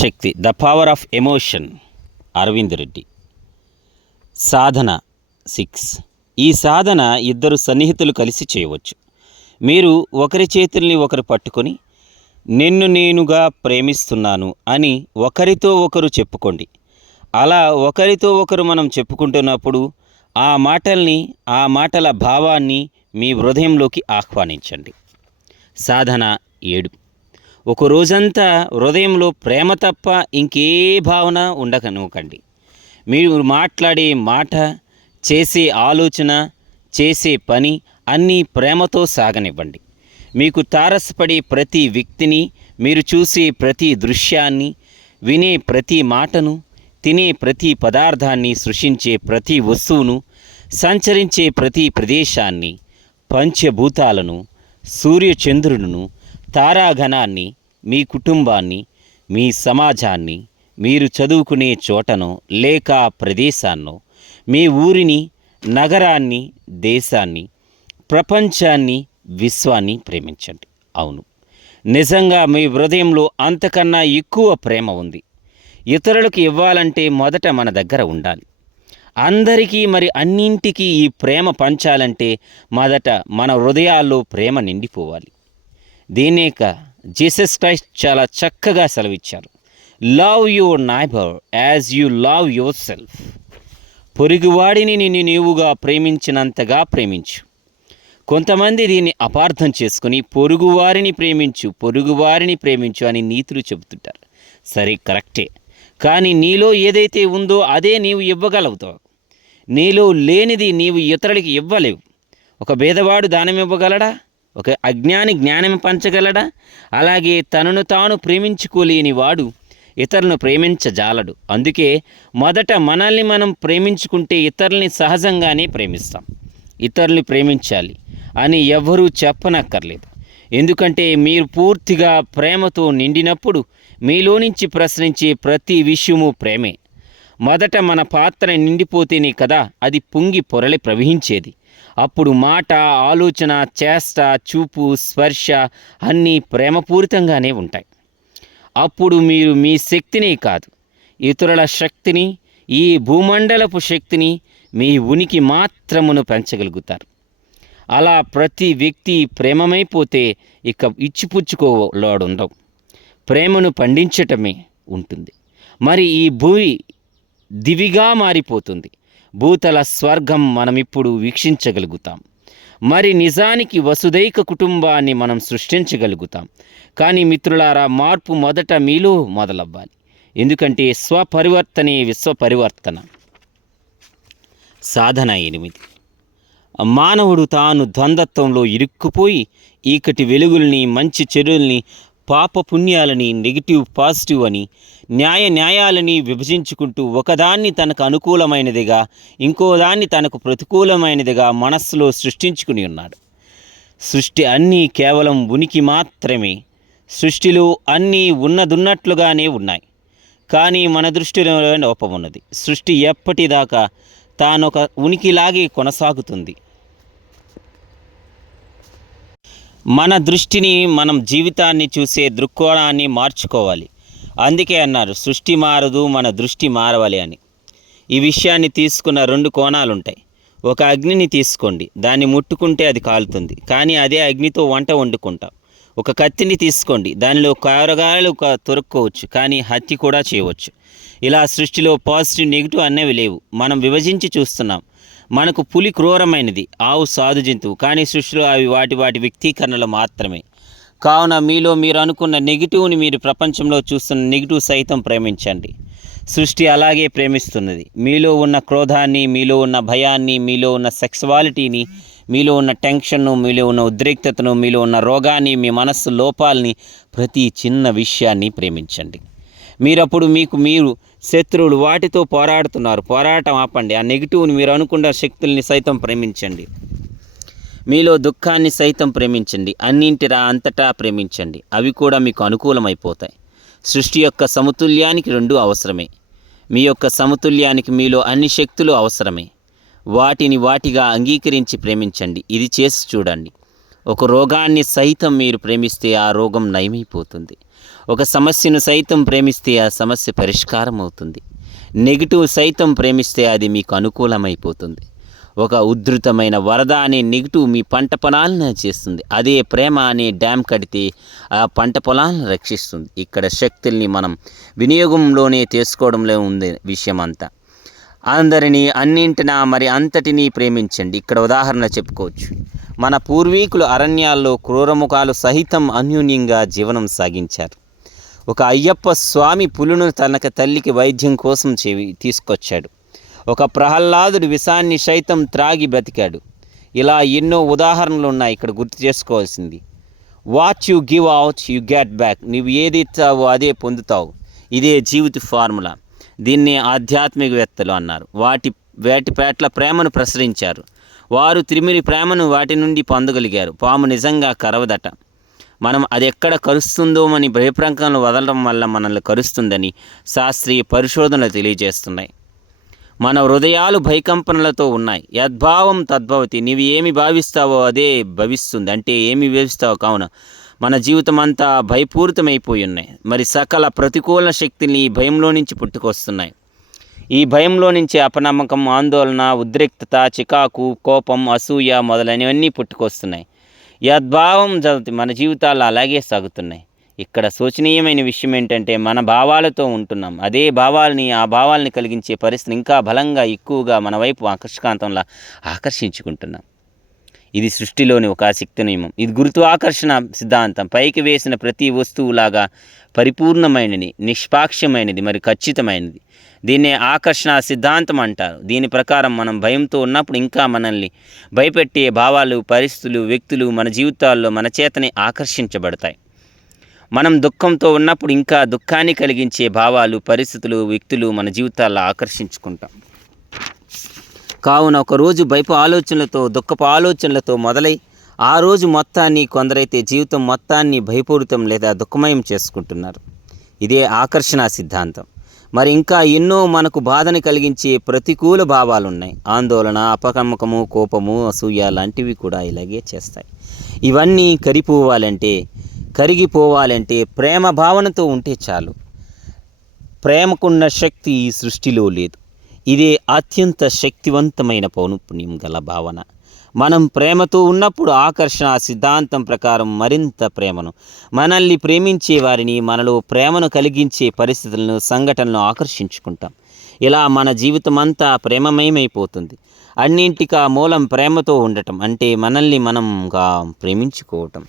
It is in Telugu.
Shakti the power of emotion Aravind Reddy. Sadhana six. ఈ సాధన ఇద్దరు సన్నిహితులు కలిసి చేయవచ్చు. మీరు ఒకరి చేతుల్ని ఒకరు పట్టుకొని నిన్ను నేనుగా ప్రేమిస్తున్నాను అని ఒకరితో ఒకరు చెప్పుకోండి. అలా ఒకరితో ఒకరు మనం చెప్పుకుంటున్నప్పుడు ఆ మాటల్ని ఆ మాటల భావాన్ని మీ హృదయంలోకి ఆహ్వానించండి. సాధన ఏడు. ఒక రోజంతా హృదయంలో ప్రేమ తప్ప ఇంకే భావన ఉండకనుకండి. మీరు మాట్లాడే మాట చేసే ఆలోచన చేసే పని అన్నీ ప్రేమతో సాగనివ్వండి. మీకు తారసపడే ప్రతి వ్యక్తిని మీరు చూసే ప్రతి దృశ్యాన్ని వినే ప్రతి మాటను తినే ప్రతి పదార్థాన్ని సృష్టించే ప్రతి వస్తువును సంచరించే ప్రతి ప్రదేశాన్ని పంచభూతాలను సూర్యచంద్రులను తారాగణాన్ని మీ కుటుంబాన్ని మీ సమాజాన్ని మీరు చదువుకునే చోటనో లేక ప్రదేశాన్నో మీ ఊరిని నగరాన్ని దేశాన్ని ప్రపంచాన్ని విశ్వాన్ని ప్రేమించండి. అవును. నిజంగా మీ హృదయంలో అంతకన్నా ఎక్కువ ప్రేమ ఉంది. ఇతరులకు ఇవ్వాలంటే మొదట మన దగ్గర ఉండాలి. అందరికీ మరి అన్నింటికీ ఈ ప్రేమ పంచాలంటే మొదట మన హృదయాల్లో ప్రేమ నిండిపోవాలి. దీనేక జీసస్ క్రైస్ట్ చాలా చక్కగా సెలవిచ్చారు. Love your neighbour as you love your self పొరుగువాడిని నిన్ను నీవుగా ప్రేమించినంతగా ప్రేమించు. కొంతమంది దీన్ని అపార్థం చేసుకుని పొరుగువారిని ప్రేమించు పొరుగువారిని ప్రేమించు అని నీతులు చెబుతుంటారు. సరే కరెక్టే. కానీ నీలో ఏదైతే ఉందో అదే నీవు ఇవ్వగలుగుతావు. నీలో లేనిది నీవు ఇతరులకి ఇవ్వలేవు. ఒక భేదవాడు దానం ఇవ్వగలడా? ఒక అజ్ఞాని జ్ఞానం పంచగలడా? అలాగే తనను తాను ప్రేమించుకోలేని వాడు ఇతరులను ప్రేమించజాలడు. అందుకే మొదట మనల్ని మనం ప్రేమించుకుంటే ఇతరుల్ని సహజంగానే ప్రేమిస్తాం. ఇతరుల్ని ప్రేమించాలి అని ఎవ్వరూ చెప్పనక్కర్లేదు. ఎందుకంటే మీరు పూర్తిగా ప్రేమతో నిండినప్పుడు మీలో నుంచి ప్రశ్నించే ప్రతి విషయము ప్రేమే. మొదట మన పాత్ర నిండిపోతేనే కదా అది పొంగి పొరలి ప్రవహించేది. అప్పుడు మాట ఆలోచన చేష్ట చూపు స్పర్శ అన్నీ ప్రేమపూరితంగానే ఉంటాయి. అప్పుడు మీరు మీ శక్తిని కాదు ఇతరుల శక్తిని ఈ భూమండలపు శక్తిని మీ ఉనికి మాత్రమును పెంచగలుగుతారు. అలా ప్రతి వ్యక్తి ప్రేమమైపోతే ఇక ఇచ్చిపుచ్చుకోలోడుండవు ప్రేమను పండించటమే ఉంటుంది. మరి ఈ భూమి దివిగా మారిపోతుంది. భూతల స్వర్గం మనం ఇప్పుడు వీక్షించగలుగుతాం. మరి నిజానికి వసుదైక కుటుంబాన్ని మనం సృష్టించగలుగుతాం. కానీ మిత్రులారా మార్పు మొదట మీలో మొదలవ్వాలి. ఎందుకంటే స్వపరివర్తనే విశ్వ పరివర్తన సాధన ఎనిమిది. మానవుడు తాను ద్వంద్వత్వంలో ఇరుక్కుపోయి ఈకటి వెలుగుల్ని మంచి చెడుల్ని పాప పుణ్యాలని నెగిటివ్ పాజిటివ్ అని న్యాయ న్యాయాలని విభజించుకుంటూ ఒకదాన్ని తనకు అనుకూలమైనదిగా ఇంకోదాన్ని తనకు ప్రతికూలమైనదిగా మనస్సులో సృష్టించుకుని ఉన్నాడు. సృష్టి అన్నీ కేవలం ఉనికి మాత్రమే. సృష్టిలో అన్నీ ఉన్నదున్నట్లుగానే ఉన్నాయి. కానీ మన దృష్టిలో లోపం ఉన్నది సృష్టి ఎప్పటిదాకా తానొక ఉనికిలాగే కొనసాగుతుంది. మన దృష్టిని మనం జీవితాన్ని చూసే దృక్కోణాన్ని మార్చుకోవాలి. అందుకే అన్నారు సృష్టి మారదు మన దృష్టి మారవాలి అని. ఈ విషయాన్ని తీసుకున్న రెండు కోణాలు ఉంటాయి ఒక అగ్నిని తీసుకోండి దాన్ని ముట్టుకుంటే అది కాలుతుంది. కానీ అదే అగ్నితో వంట వండుకుంటాం. ఒక కత్తిని తీసుకోండి దానిలో కూరగాయలు తొరుక్కోవచ్చు కానీ హత్య కూడా చేయవచ్చు. ఇలా సృష్టిలో పాజిటివ్ నెగిటివ్ అనేవి లేవు. మనం విభజించి చూస్తున్నాం. మనకు పులి క్రూరమైనది ఆవు సాధు జంతువు. కానీ సృష్టిలో అవి వాటి వాటి వ్యక్తీకరణలు మాత్రమే. కావున మీలో మీరు అనుకున్న నెగిటివ్ని మీరు ప్రపంచంలో చూస్తున్న నెగిటివ్ సైతం ప్రేమించండి. సృష్టి అలాగే ప్రేమిస్తున్నది. మీలో ఉన్న క్రోధాన్ని మీలో ఉన్న భయాన్ని మీలో ఉన్న సెక్సువాలిటీని మీలో ఉన్న టెన్షన్ను మీలో ఉన్న ఉద్రిక్తతను మీలో ఉన్న రోగాన్ని మీ మనస్సు లోపాలని ప్రతి చిన్న విషయాన్ని ప్రేమించండి. మీరప్పుడు మీకు మీరు శత్రువులు వాటితో పోరాడుతున్నారు. పోరాటం ఆపండి. ఆ నెగిటివ్ని మీరు అనుకున్న శక్తుల్ని సైతం ప్రేమించండి. మీలో దుఃఖాన్ని సైతం ప్రేమించండి. అన్నింటిరా అంతటా ప్రేమించండి. అవి కూడా మీకు అనుకూలమైపోతాయి. సృష్టి యొక్క సమతుల్యానికి రెండు అవసరమే. మీ యొక్క సమతుల్యానికి మీలో అన్ని శక్తులు అవసరమే. వాటిని వాటిగా అంగీకరించి ప్రేమించండి. ఇది చేసి చూడండి. ఒక రోగాన్ని సైతం మీరు ప్రేమిస్తే ఆ రోగం నయమైపోతుంది. ఒక సమస్యను సైతం ప్రేమిస్తే ఆ సమస్య పరిష్కారం అవుతుంది నెగిటివ్ సైతం ప్రేమిస్తే అది మీకు అనుకూలమైపోతుంది. ఒక ఉధృతమైన వరద అనే నెగిటివ్ మీ పంట పొలాలను చేస్తుంది. అదే ప్రేమ అనే డ్యామ్ కడితే ఆ పంట పొలాలను రక్షిస్తుంది. ఇక్కడ శక్తుల్ని మనం వినియోగంలోనే తీసుకోవడంలో ఉంది విషయం అంతా అందరినీ అన్నింటినా మరి అంతటినీ ప్రేమించండి. ఇక్కడ ఉదాహరణ చెప్పుకోవచ్చు. మన పూర్వీకులు అరణ్యాల్లో క్రూరముఖాలు సహితం అన్యూన్యంగా జీవనం సాగించారు. ఒక అయ్యప్ప స్వామి పులును తనకు తల్లికి వైద్యం కోసం చెవి తీసుకొచ్చాడు. ఒక ప్రహ్లాదుడు విషాన్ని సైతం త్రాగి బ్రతికాడు. ఇలా ఎన్నో ఉదాహరణలు ఉన్నాయి. ఇక్కడ గుర్తు చేసుకోవాల్సింది. What you give out you get back నువ్వు ఏది ఇస్తావో అదే పొందుతావు. ఇదే జీవిత ఫార్ములా. దీన్ని ఆధ్యాత్మికవేత్తలు అన్నారు. వాటి వాటి పేట్ల ప్రేమను ప్రసరించారు. వారు త్రిమిరి ప్రేమను వాటి నుండి పొందగలిగారు. పాము నిజంగా కరవదట. మనం అది ఎక్కడ కరుస్తుందో అని భయప్రంకంలో వదలడం వల్ల మనల్ని కరుస్తుందని శాస్త్రీయ పరిశోధనలు తెలియజేస్తున్నాయి. మన హృదయాలు భయకంపనలతో ఉన్నాయి. యద్భావం తద్భవతి. నీవు ఏమి భావిస్తావో అదే భవిస్తుంది. అంటే ఏమి భావిస్తావో కావున? మన జీవితం అంతా భయపూరితమైపోయి ఉన్నాయి. మరి సకల ప్రతికూల శక్తిని ఈ భయంలో నుంచి పుట్టుకొస్తున్నాయి. ఈ భయంలో నుంచి అపనమ్మకం ఆందోళన ఉద్రిక్తత చికాకు కోపం అసూయ మొదలైనవన్నీ పుట్టుకొస్తున్నాయి. యద్భావం జరుగుతుంది మన జీవితాలు అలాగే సాగుతున్నాయి. ఇక్కడ శోచనీయమైన విషయం ఏంటంటే మన భావాలతో ఉంటున్నాం. అదే భావాలని ఆ భావాలని కలిగించే పరిస్థితి ఇంకా బలంగా ఎక్కువగా మన వైపు ఆకర్షకాంతంలా ఆకర్షించుకుంటున్నాం. ఇది సృష్టిలోని ఒక ఆసక్తి నియమం. ఇది గురుత్వాకర్షణ సిద్ధాంతం. పైకి వేసిన ప్రతి వస్తువులాగా పరిపూర్ణమైనది నిష్పాక్ష్యమైనది మరి ఖచ్చితమైనది. దీన్నే ఆకర్షణ సిద్ధాంతం అంటారు. దీని ప్రకారం మనం భయంతో ఉన్నప్పుడు ఇంకా మనల్ని భయపెట్టే భావాలు పరిస్థితులు వ్యక్తులు మన జీవితాల్లో మన చేతనే ఆకర్షించబడతాయి. మనం దుఃఖంతో ఉన్నప్పుడు ఇంకా దుఃఖాన్ని కలిగించే భావాలు పరిస్థితులు వ్యక్తులు మన జీవితాల్లో ఆకర్షించుకుంటాం. కావున ఒకరోజు భయపు ఆలోచనలతో దుఃఖపు ఆలోచనలతో మొదలై ఆ రోజు మొత్తాన్ని కొందరైతే జీవితం మొత్తాన్ని భయపూరితం లేదా దుఃఖమయం చేసుకుంటున్నారు. ఇదే ఆకర్షణ సిద్ధాంతం. మరి ఇంకా ఎన్నో మనకు బాధని కలిగించే ప్రతికూల భావాలు ఉన్నాయి ఆందోళన అపకమ్మకము కోపము అసూయ లాంటివి కూడా ఇలాగే చేస్తాయి. ఇవన్నీ కరిపోవాలంటే కరిగిపోవాలంటే ప్రేమ భావనతో ఉంటే చాలు. ప్రేమకున్న శక్తి ఈ సృష్టిలో లేదు. ఇదే అత్యంత శక్తివంతమైన పౌనఃపుణ్యం గల భావన. మనం ప్రేమతో ఉన్నప్పుడు ఆకర్షణ సిద్ధాంతం ప్రకారం మరింత ప్రేమను మనల్ని ప్రేమించే వారిని మనలో ప్రేమను కలిగించే పరిస్థితులను సంఘటనలను ఆకర్షించుకుంటాం. ఇలా మన జీవితం అంతా ప్రేమమయమైపోతుంది. అన్నింటికా మూలం ప్రేమతో ఉండటం అంటే మనల్ని మనంగా ప్రేమించుకోవటం.